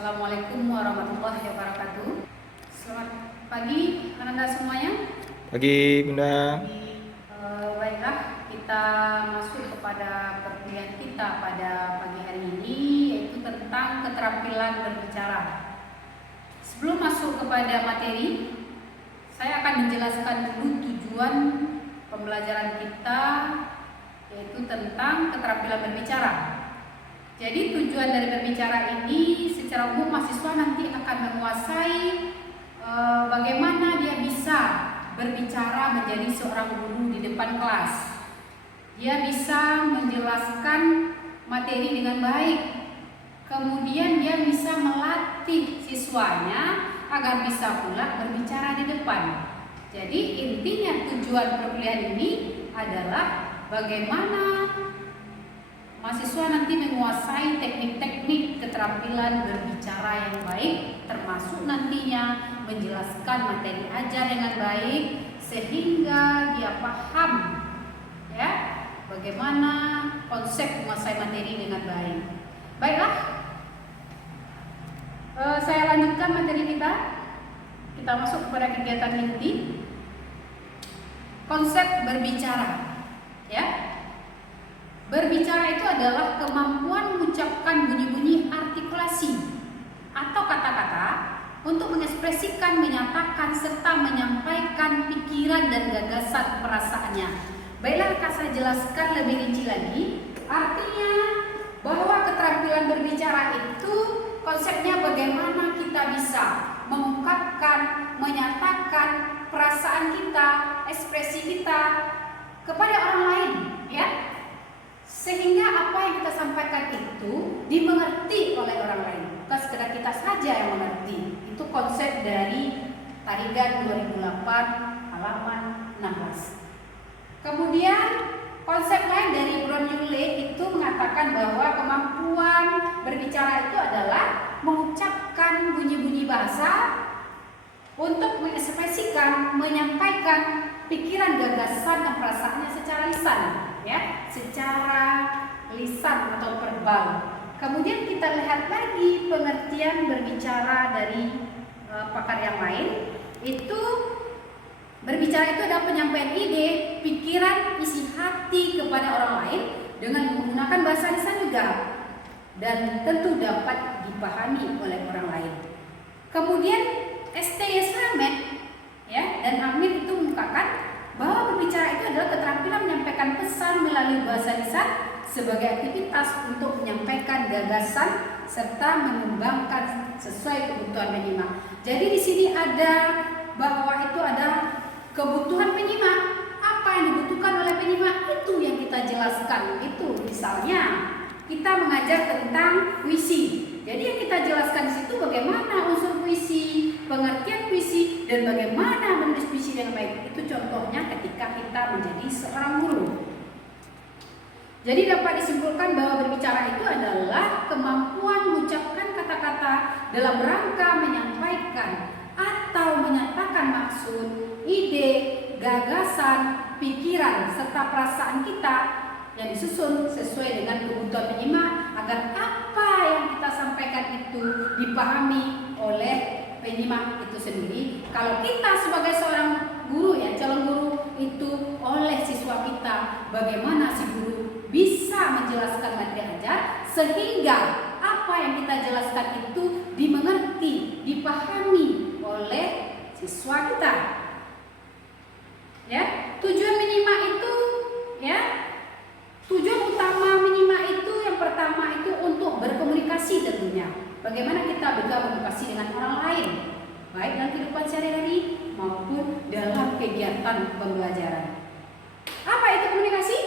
Assalamualaikum warahmatullahi wabarakatuh. Selamat pagi anak-anak semuanya. Pagi Bunda. Baiklah, kita masuk kepada perkuliahan kita pada pagi hari ini, yaitu tentang keterampilan berbicara. Sebelum masuk kepada materi, saya akan menjelaskan dulu tujuan pembelajaran kita, yaitu tentang keterampilan berbicara. Jadi tujuan dari berbicara ini secara umum mahasiswa nanti akan menguasai bagaimana dia bisa berbicara menjadi seorang guru di depan kelas. Dia bisa menjelaskan materi dengan baik. Kemudian dia bisa melatih siswanya agar bisa pula berbicara di depan. Jadi intinya tujuan perkuliahan ini adalah bagaimana mahasiswa nanti menguasai teknik-teknik keterampilan berbicara yang baik, termasuk nantinya menjelaskan materi ajar dengan baik sehingga dia paham ya bagaimana konsep menguasai materi dengan baik. Baiklah, saya lanjutkan materi kita. Kita masuk kepada kegiatan inti konsep berbicara. Ya. Berbicara itu adalah kemampuan mengucapkan bunyi-bunyi artikulasi atau kata-kata untuk mengekspresikan, menyatakan, serta menyampaikan pikiran dan gagasan perasaannya. Baiklah, akan saya jelaskan lebih rinci lagi. Artinya bahwa keterampilan berbicara itu konsepnya bagaimana kita bisa mengungkapkan, menyatakan perasaan kita, ekspresi kita kepada orang lain, ya. Sehingga apa yang kita sampaikan itu dimengerti oleh orang lain, bukan sekedar kita saja yang mengerti. Itu konsep dari Tarigan 2008 halaman 16. Kemudian konsep lain dari Bronyule itu mengatakan bahwa kemampuan berbicara itu adalah mengucapkan bunyi-bunyi bahasa untuk mengekspresikan, menyampaikan pikiran, gagasan, dan perasaannya secara lisan. Ya, secara lisan atau verbal. Kemudian kita lihat lagi pengertian berbicara dari pakar yang lain. Itu berbicara itu adalah penyampaian ide, pikiran, isi hati kepada orang lain dengan menggunakan bahasa lisan juga, dan tentu dapat dipahami oleh orang lain. Kemudian S.T.Y. Slamet ya dan Amir itu mengungkapkan bahwa berbicara itu adalah keterampilan menyampaikan pesan melalui bahasa lisan sebagai aktivitas untuk menyampaikan gagasan serta mengembangkan sesuai kebutuhan penyimak. Jadi di sini ada bahwa itu ada kebutuhan penyimak. Apa yang dibutuhkan oleh penyimak itu yang kita jelaskan. Itu misalnya kita mengajar tentang puisi. Jadi yang kita jelaskan di situ bagaimana unsur puisi, pengertian puisi, dan bagaimana menulis puisi dengan baik. Itu contohnya ketika kita menjadi seorang guru. Jadi dapat disimpulkan bahwa berbicara itu adalah kemampuan mengucapkan kata-kata dalam rangka menyampaikan atau menyatakan maksud, ide, gagasan, pikiran, serta perasaan kita yang disusun sesuai dengan kebutuhan penyimak agar apa yang kita sampaikan itu dipahami oleh penyimak itu sendiri. Kalau kita sebagai seorang guru ya, calon guru itu oleh siswa kita, bagaimana si guru bisa menjelaskan materi ajar sehingga apa yang kita jelaskan itu dimengerti, dipahami oleh siswa kita. Ya, tujuan menyimak itu ya, tujuan utama menyimak itu yang pertama itu untuk berkomunikasi tentunya. Bagaimana kita bisa berkomunikasi dengan orang lain, baik dalam kehidupan sehari-hari maupun dalam kegiatan pembelajaran. Apa itu komunikasi?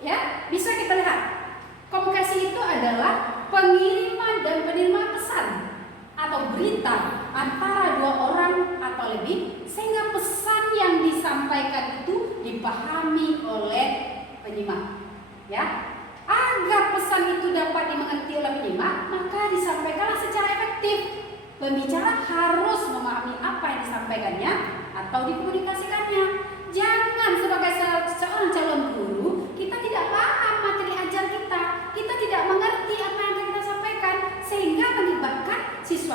Ya, bisa kita lihat. Komunikasi itu adalah pengiriman dan penerimaan pesan atau berita antara dua orang atau lebih sehingga pesan yang disampaikan itu dipahami oleh penyimak. Ya, agar pesan itu dapat dimengerti oleh penyimak, maka disampaikanlah secara efektif. Pembicara harus memahami apa yang disampaikannya atau dikomunikasikannya. Jangan sebagai seorang calon guru kita tidak paham materi ajar kita tidak mengerti apa yang akan kita sampaikan sehingga menyebabkan siswa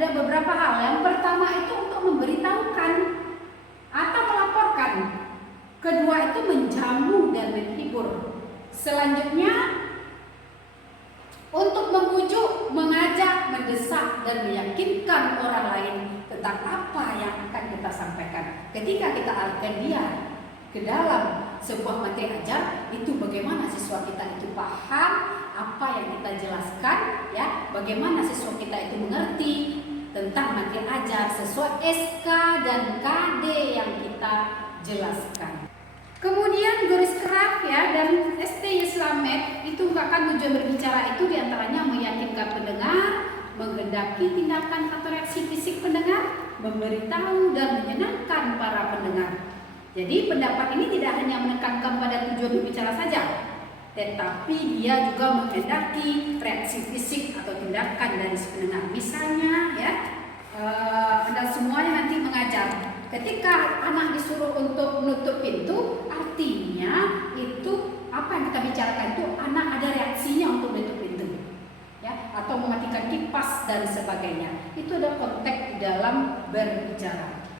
ada beberapa hal. Yang pertama itu untuk memberitahukan atau melaporkan. Kedua itu menjamu dan menghibur. Selanjutnya untuk membujuk, mengajak, mendesak, dan meyakinkan orang lain tentang apa yang akan kita sampaikan. Ketika kita arahkan dia ke dalam sebuah materi ajar, itu bagaimana siswa kita itu paham apa yang kita jelaskan, ya, bagaimana siswa kita itu mengerti tentang materi ajar sesuai SK dan KD yang kita jelaskan. Kemudian garis keras ya dan ST Islamet itu ungkapkan tujuan berbicara itu diantaranya meyakinkan pendengar, menghendaki tindakan atau reaksi fisik pendengar, memberitahu dan menyenangkan para pendengar. Jadi pendapat ini tidak hanya menekankan pada tujuan berbicara saja, tetapi dia juga menghendaki reaksi fisik atau tindakan dari si pendengar. Misalnya ya, Anda semuanya nanti mengajar. Ketika anak disuruh untuk menutup pintu, artinya itu apa yang kita bicarakan itu anak ada reaksinya untuk menutup pintu, ya, atau mematikan kipas dan sebagainya. Itu ada konteks di dalam berbicara.